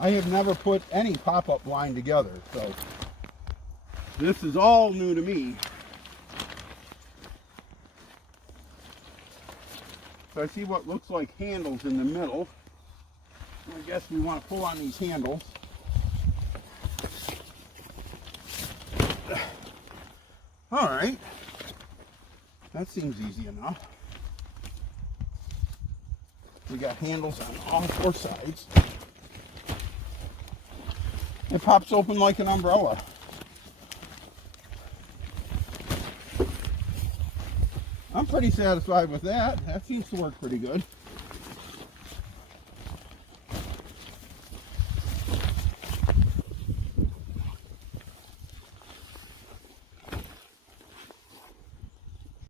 I have never put any pop-up blind together, so this is all new to me. So I see what looks like handles in the middle. I guess we want to pull on these handles. All right, that seems easy enough. We got handles on all four sides. It pops open like an umbrella. I'm pretty satisfied with that. That seems to work pretty good.